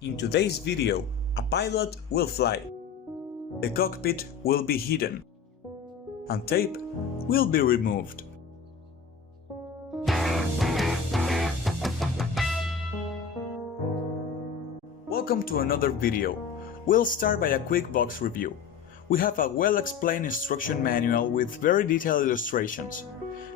In today's video, a pilot will fly, the cockpit will be hidden, and tape will be removed. Welcome to another video. We'll start by a quick box review. We have a well-explained instruction manual with very detailed illustrations.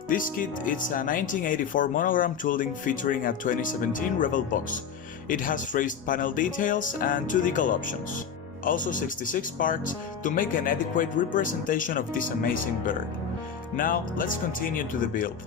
This kit is a 1984 monogram tooling featuring a 2017 Revell box. It has raised panel details and 2 decal options. Also 66 parts to make an adequate representation of this amazing bird. Now let's continue to the build.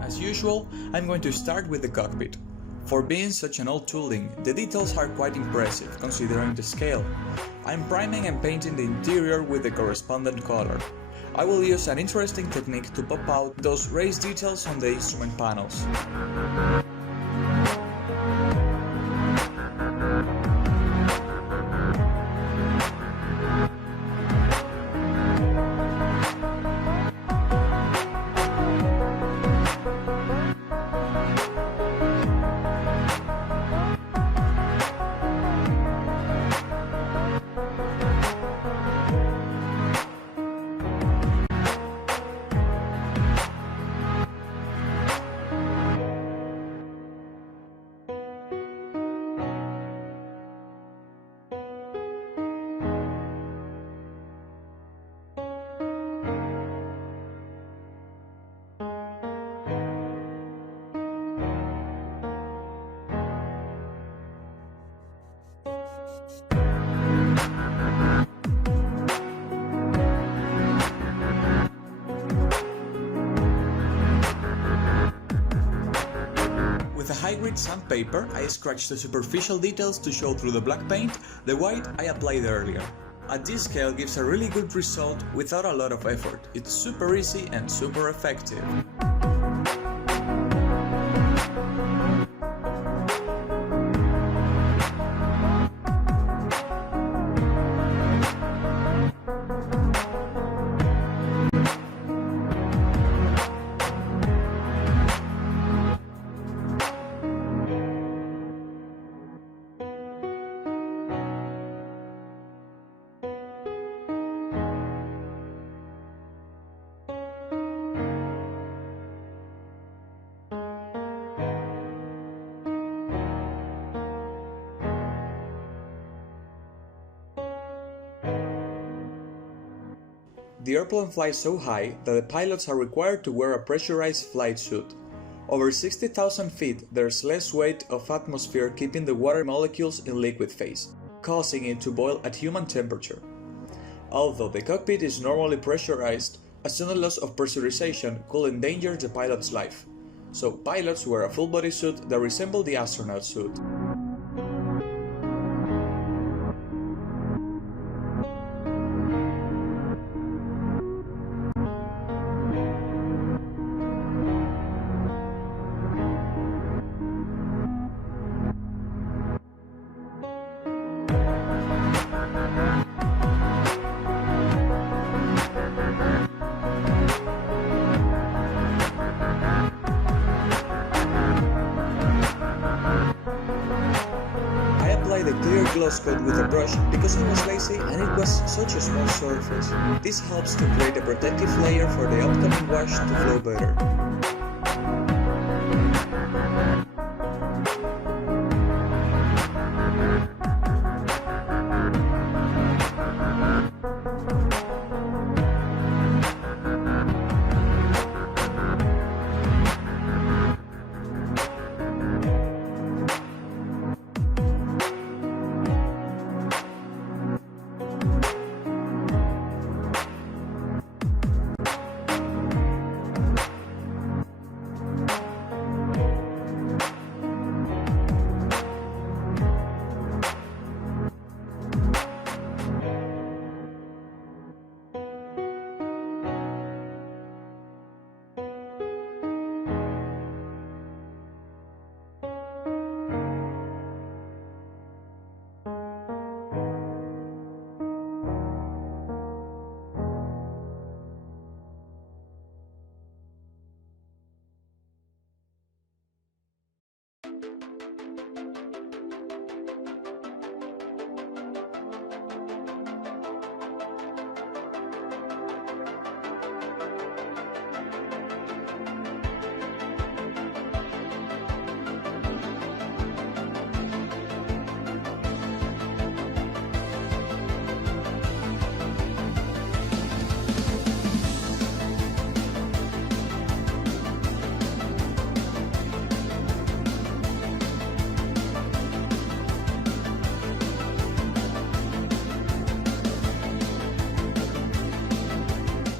As usual, I'm going to start with the cockpit. For being such an old tooling, the details are quite impressive considering the scale. I'm priming and painting the interior with the correspondent color. I will use an interesting technique to pop out those raised details on the instrument panels. With a high-grade sandpaper, I scratched the superficial details to show through the black paint the white I applied earlier. At this scale gives a really good result without a lot of effort. It's super easy and super effective. The airplane flies so high that the pilots are required to wear a pressurized flight suit. Over 60,000 feet, there's less weight of atmosphere keeping the water molecules in liquid phase, causing it to boil at human temperature. Although the cockpit is normally pressurized, a sudden loss of pressurization could endanger the pilot's life. So pilots wear a full body suit that resembles the astronaut suit. The clear gloss coat with a brush because I was lazy and it was such a small surface. This helps to create a protective layer for the upcoming wash to flow better.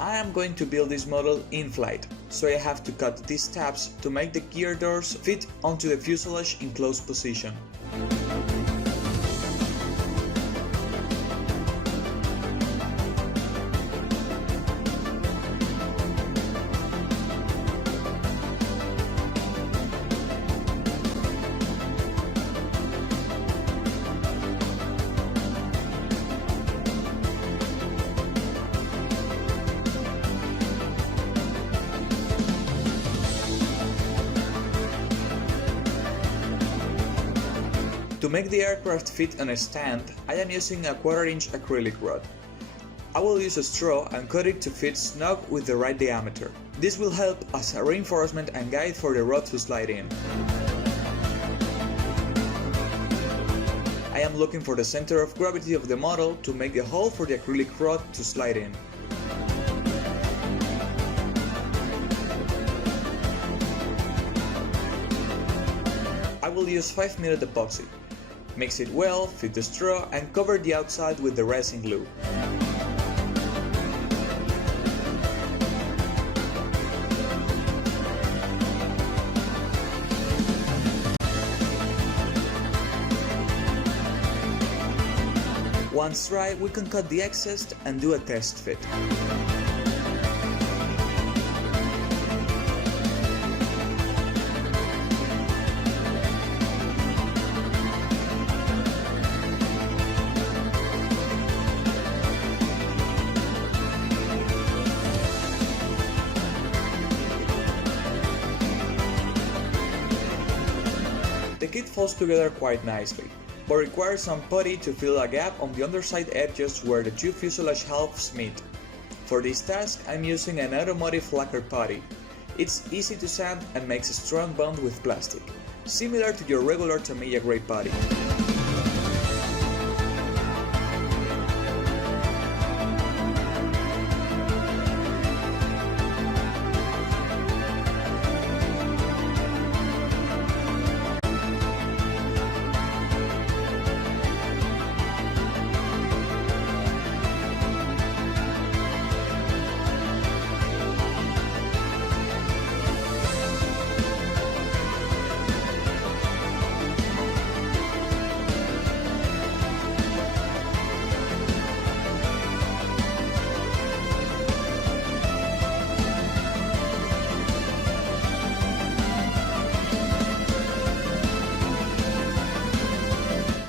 I'm going to build this model in flight, so I have to cut these tabs to make the gear doors fit onto the fuselage in closed position. To make the aircraft fit on a stand, I am using a 1/4-inch acrylic rod. I will use a straw and cut it to fit snug with the right diameter. This will help as a reinforcement and guide for the rod to slide in. I am looking for the center of gravity of the model to make a hole for the acrylic rod to slide in. I will use 5-minute epoxy. Mix it well, fit the straw, and cover the outside with the resin glue. Once dry, we can cut the excess and do a test fit. The kit falls together quite nicely, but requires some putty to fill a gap on the underside edges where the two fuselage halves meet. For this task, I'm using an automotive lacquer putty. It's easy to sand and makes a strong bond with plastic, similar to your regular Tamiya grade putty.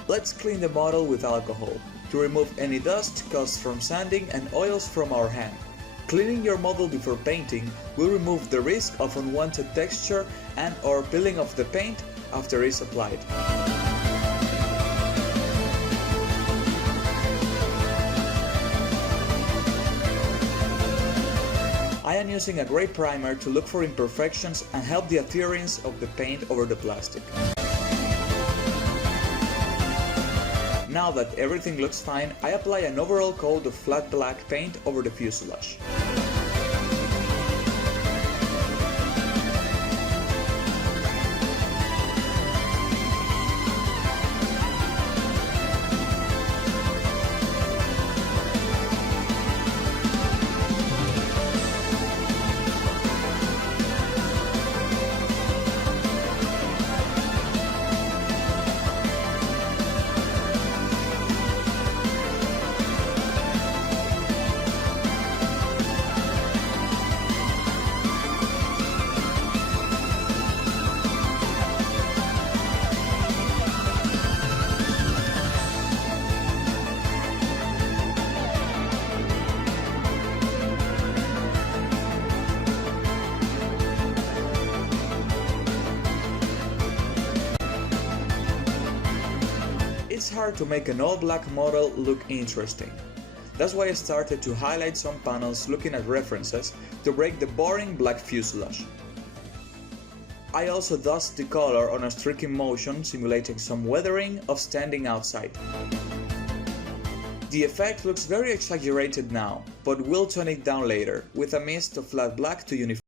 Let's clean the model with alcohol to remove any dust caused from sanding and oils from our hand. Cleaning your model before painting will remove the risk of unwanted texture and or peeling off the paint after it's applied. I am using a gray primer to look for imperfections and help the adherence of the paint over the plastic. Now that everything looks fine, I apply an overall coat of flat black paint over the fuselage. It's hard to make an all-black model look interesting. That's why I started to highlight some panels looking at references to break the boring black fuselage. I also dust the color on a streaking motion simulating some weathering of standing outside. The effect looks very exaggerated now, but we'll tone it down later with a mist of flat black to unify.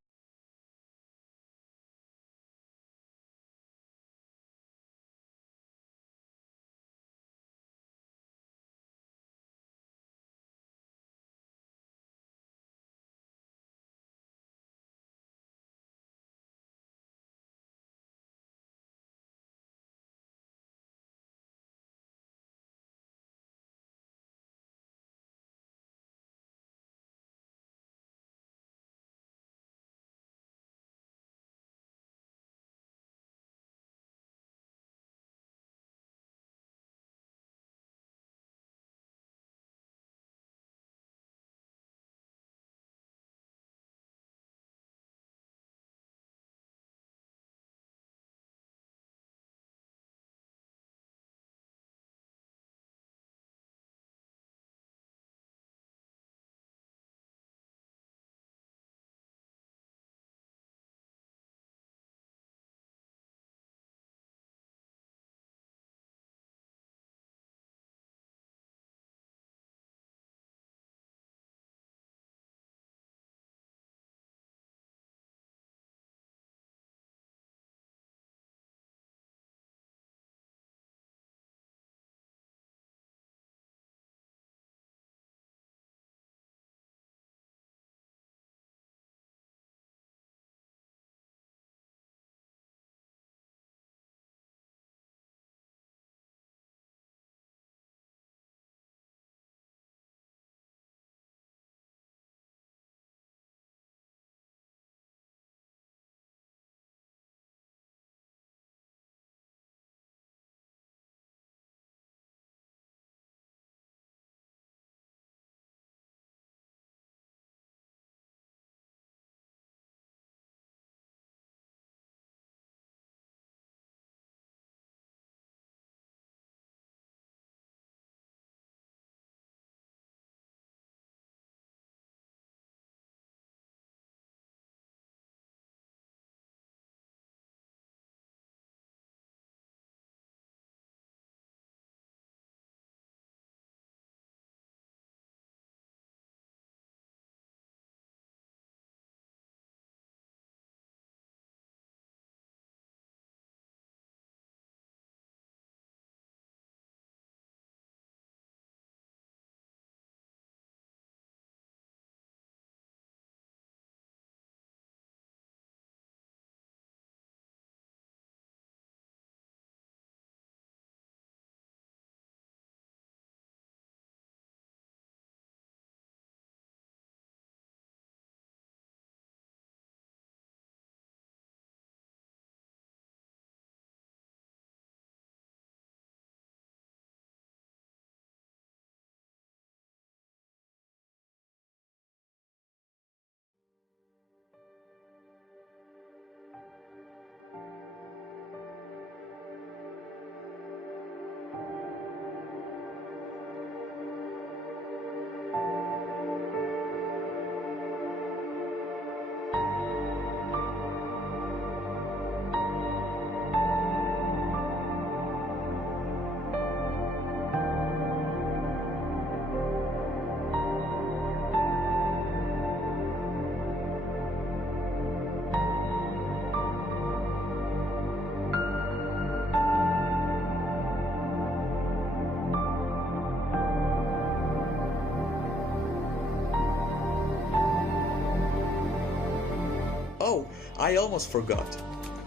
Oh, I almost forgot.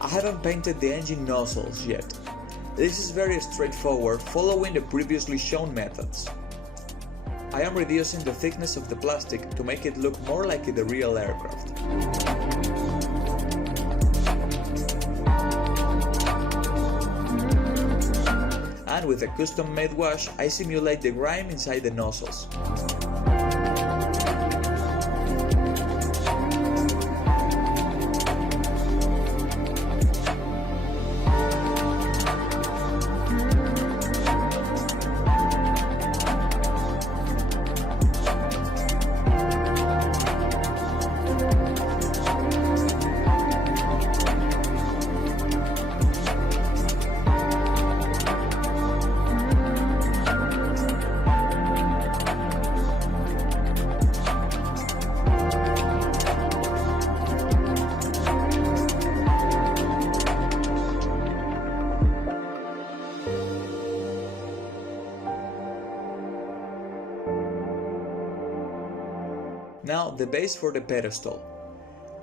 I haven't painted the engine nozzles yet. This is very straightforward, following the previously shown methods. I am reducing the thickness of the plastic to make it look more like the real aircraft. And with a custom-made wash, I simulate the grime inside the nozzles. Now the base for the pedestal.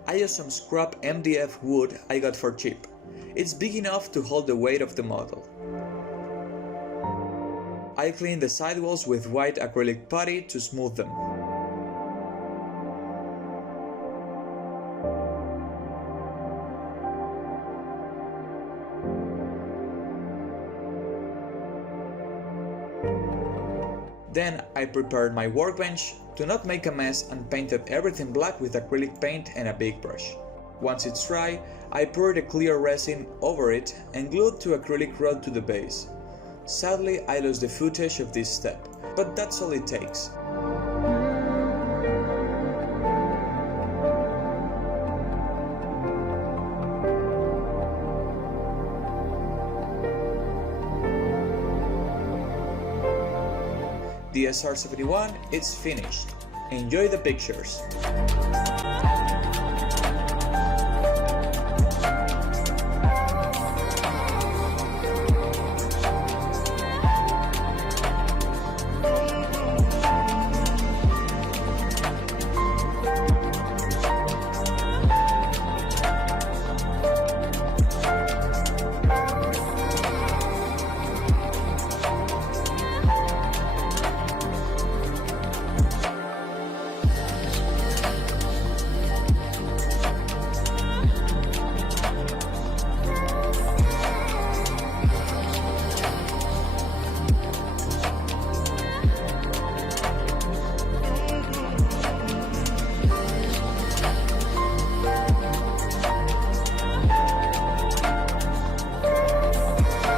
I used some scrap MDF wood I got for cheap. It's big enough to hold the weight of the model. I cleaned the sidewalls with white acrylic putty to smooth them. Then I prepared my workbench to not make a mess and painted everything black with acrylic paint and a big brush. Once it's dry, I poured a clear resin over it and glued the acrylic rod to the base. Sadly, I lost the footage of this step, but that's all it takes. The SR-71 is finished. Enjoy the pictures!